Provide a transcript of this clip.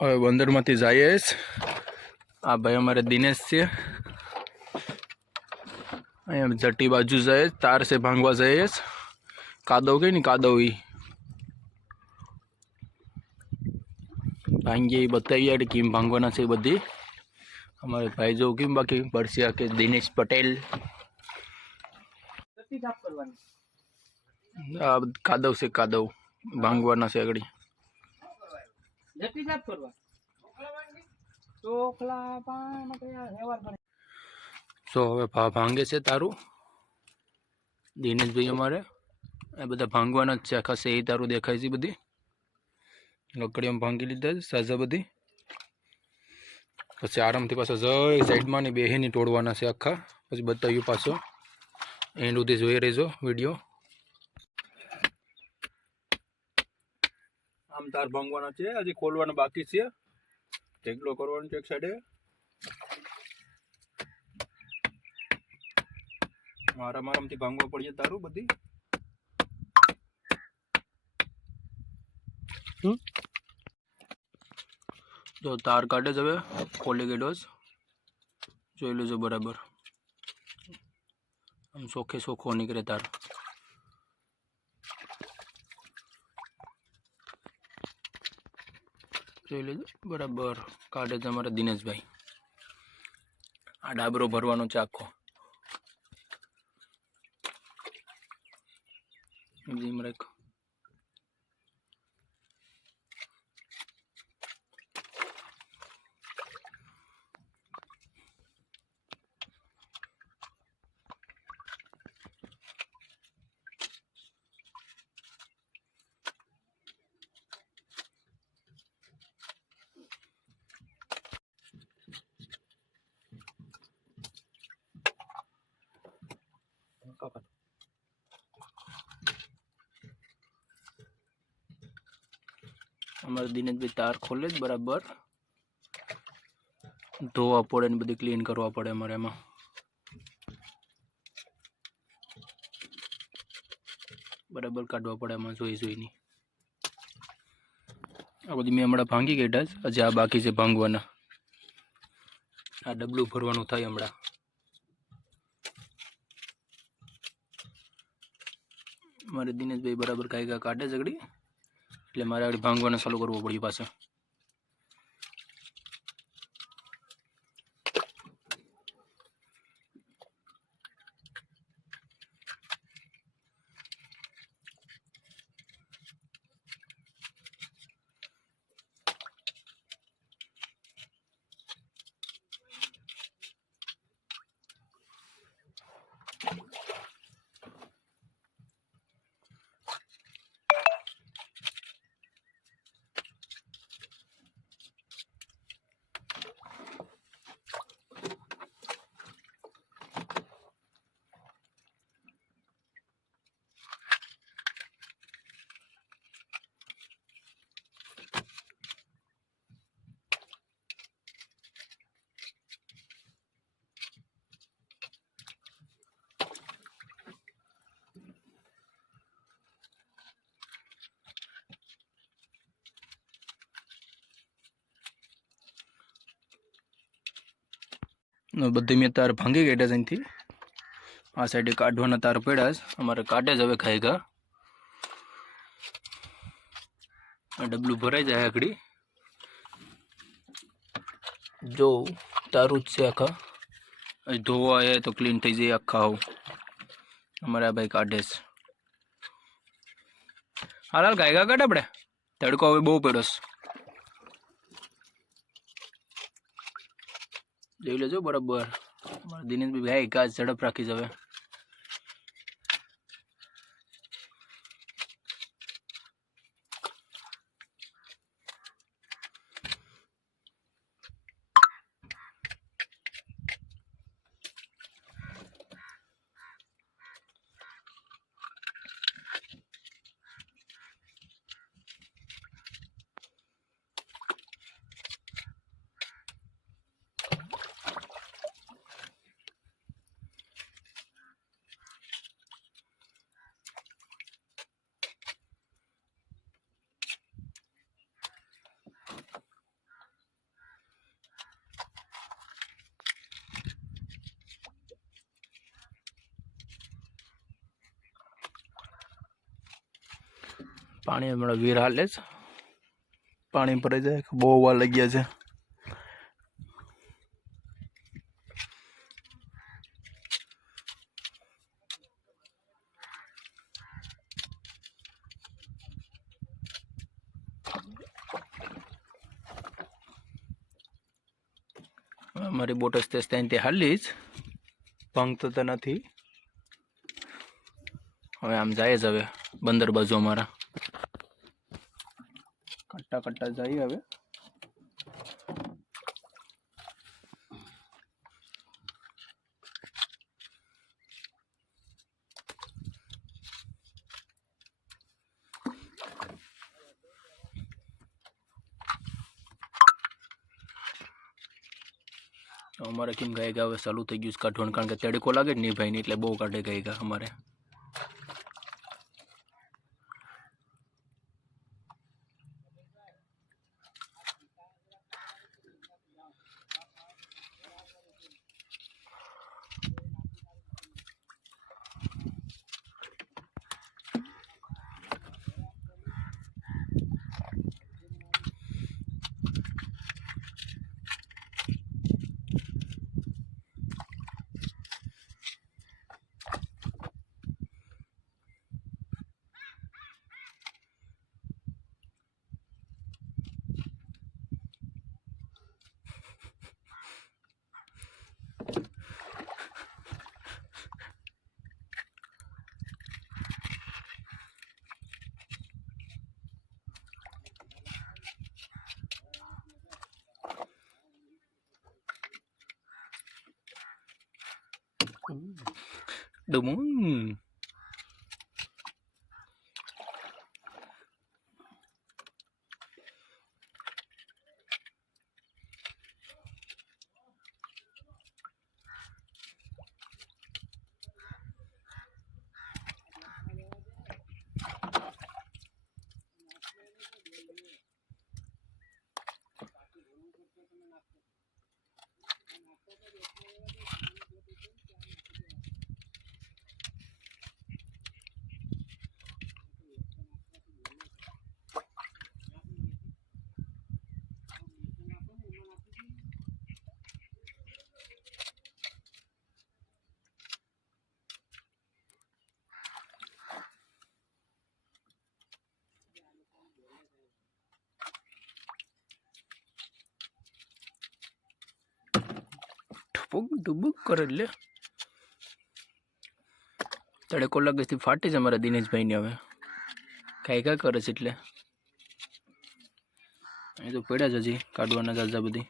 હવે બંદરમાંથી જઈએ આ ભાઈ અમારે દિનેશ છે અહીંયા જટી બાજુ જઈએ તાર છે ભાંગવા જઈએ કાદવ કઈ ને કાદવ ઈ ભાંગીએ એ બતાવીએ કેમ ભાંગવાના છે બધી અમારે ભાઈ જો કેમ બાકી બરસિયા કે દિનેશ પટેલ આ કાદવ છે કાદવ ભાંગવાના છે આગળ તો હવે ભાંગે છે તારું દિનેશભાઈ અમારે આ બધા ભાંગવાના જ છે આખા છે એ તારું દેખાય છે બધી લકડીઓમાં ભાંગી લીધા છે સાજા બધી પછી આરામથી પાછો જઈ સાઈડમાં ને બેહીને તોડવાના છે આખા પછી બતાવ્યું પાછો એન્ડ સુધી જોઈ રહેજો વિડીયો આમ તાર ભાંગવાના છે હજી ખોલવાના બાકી છે ઢેકલો કરવાનો છે એક સાઈડે આરામથી ભાંગવા પડીએ તારું બધી જો તાર કાઢે જ હવે ખોલી ગયેલો જ જોઈ લેજો બરાબર આમ સોખે સોખો નીકળે તાર જોઈ લેજો બરાબર કાઢે છે અમારા દિનેશભાઈ આ ડાબરો ભરવાનો છે આખો જીમ રાખ અમારે દિનેશભાઈ તાર ખોલે જ બરાબર ધોવા પડે ને બધી ક્લીન કરવા પડે અમારે એમાં બરાબર કાઢવા પડે એમાં જોઈ જોઈને આ બધી મેં હમણાં ભાંગી ગયા જ હજી આ બાકી છે ભાંગવાના આ ડબલું ભરવાનું થાય હમણાં મારે દિનેશભાઈ બરાબર કાંઈ કાઢે ઝઘડી એટલે મારે આગળ ભાંગવાનું ચાલુ કરવું પડ્યું પાછું બધી મેં તાર ભાંગી ગયા છે અહીંથી આ સાઈડે કાઢવાના તાર પડ્યા જ અમારે કાઢે જ હવે ખાઈ ગા આ ડબલું ભરાઈ જાય આગળ જો તારું જ છે આખા ધોવા એ તો ક્લીન થઈ જાય આખા આવું અમારે આ ભાઈ કાઢે છે હાલ હાલ ગાય કાઢે આપણે તડકો હવે બહુ પડ્યો જોઈ લેજો બરાબર દિનેશભાઈ ભાઈ કાચ ઝડપ રાખી જ હવે પાણી હમણાં વીર હાલે છે, પાણી ભરાઈ જાય બહુ વાર લઈ ગયા છે. અમારી બોટ જ ત્યાંથી હાલી જ ભાંગતો તો નથી. હવે આમ જાય જ હવે બંદર બાજુ અમારા કટ્ટા કટ્ટા જાય હવે. અમારે કેમ ગાય હવે ચાલુ થઈ ગયું કાઢવાનું, કારણ કે તડકો લાગે જ નહીં ભાઈ ને, એટલે બહુ કાઢે ગાય અમારે. Đúng. ડુબુક કરે લે તડકો લાગે ફાટી જ અમારા દિનેશભાઈ ને. હવે કાંઈ કરે છે એટલે એ તો પડ્યા જ હજી કાઢવાના જાજા બધી.